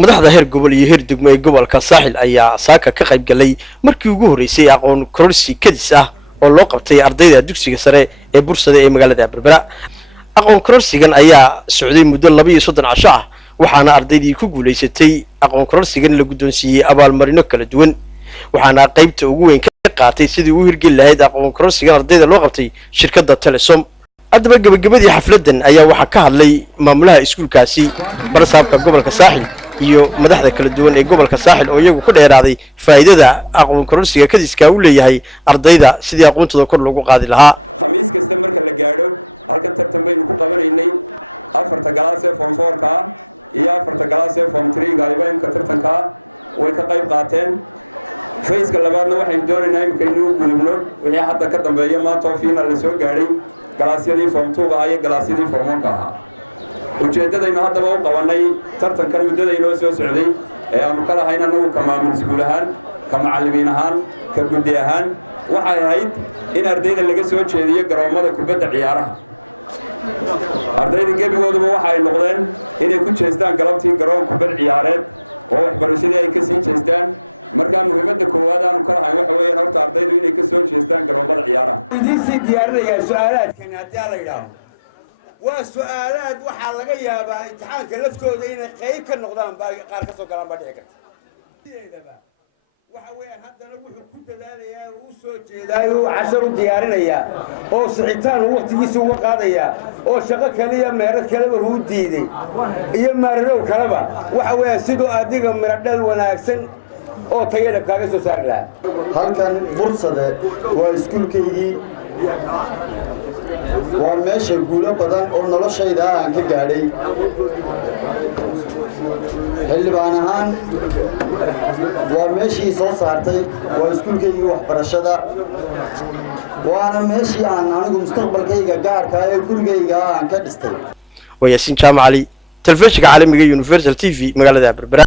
madaxda heer gobol iyo heer degmo ee gobolka saaxil ayaa saaka ka qayb galay markii ugu horeysay aqoon kororsi kadis ah oo loo qabtay ardayda dugsiga sare ee Bursada ee magaalada Berbera. aqoon kororsigan ayaa socday muddo 32 casho ah waxaana ardaydii ku guuleysatay aqoon kororsigan la guddoonsiiyay abaalmarino kala duwan waxaana qaybta ugu weyn ka qaatay sidii uu hirgeli lahayd aqoon kororsigan ardayda loo qabtay shirkadda Telesom. haddaba gabagabadii xafladan ayaa waxaa ka hadlay maamulaha iskuulkaasi barsaabka gobolka saaxil iyo madaxda kala duwan ee gobolka saaxil oo iyagu ku dheeraaday faa'iidada aqoon kororsiga kadiska uu leeyahay ardayda sidii aqoontooda kor loogu qaadi lahaa. khamiis kasta marka la gaadho halkan tartan baynu ku qabanaynay afarta galaas ee form 4ka iyo afarta galaas ee form 3ga aybaynka tartanka way ka qayb qaateen. fayska labaadna waxaynu doonaynaa inuu gudubno wixii hadda ka dambeeya maanta oo final la soo gaadhay galaasyadii form 2ga iyo galaasyadii form 1ka ahaa. ujeedadaynu haddaba u qabanay tartankan muddada inoo soo socday ee aanu ka lahayn annagu ka maamul iskuul ahaan ka macallimiin ahaan ka guddi ahaan waxay ahayd in ardayda laga soo jeediyo garoomada kubadda ciyaaraha. ardayda gebigooduba waxay noqdeen inay ku jeestaan galabtii garoon kubad ciyaareed oo waxbarashadii ay ka sii jeestaan. markaa muhiimadda koowaad aanu ka lahayn waxa weeyaan horta ardaydu inay ka soo jeestaan garoomada ciyaaraha. idiin sii diyaarinayaa su'aalaadkan haddii la yidhaaho waa su'aalaad waxaa laga yaabaa imtixaanka laftooda inay qayb ka noqdaan baa qaar ka soo galaan baa dhici karta. sideedaba waxa weeyaan haddana wuxuu ku dadaalayaa oo u soo jeedaa oo cashar u diyaarinayaa oo sixitaan uu waqtigiisa uga qaadayaa oo shaqo kaliya meerad kaleba uu diiday iyo maararow kaleba waxa weeyaan sidoo adiga miradhal wanaagsan oo tayada kaaga soo saari lahaa. halkan Bursada waa iskuulkaygii waa meesha guulo badan oo noloshayda aan ka gaadhay. xildhibaan ahaan waa meeshii soo saartay waa iskuulkaygii waxbarashada waana meeshii aan anigu mustaqbalkayga gaarka ee gurigayga aan ka dhistay. Waa Yaasiin Jaamacali, telefishinka caalamiga Universal TV magaalada Berbera.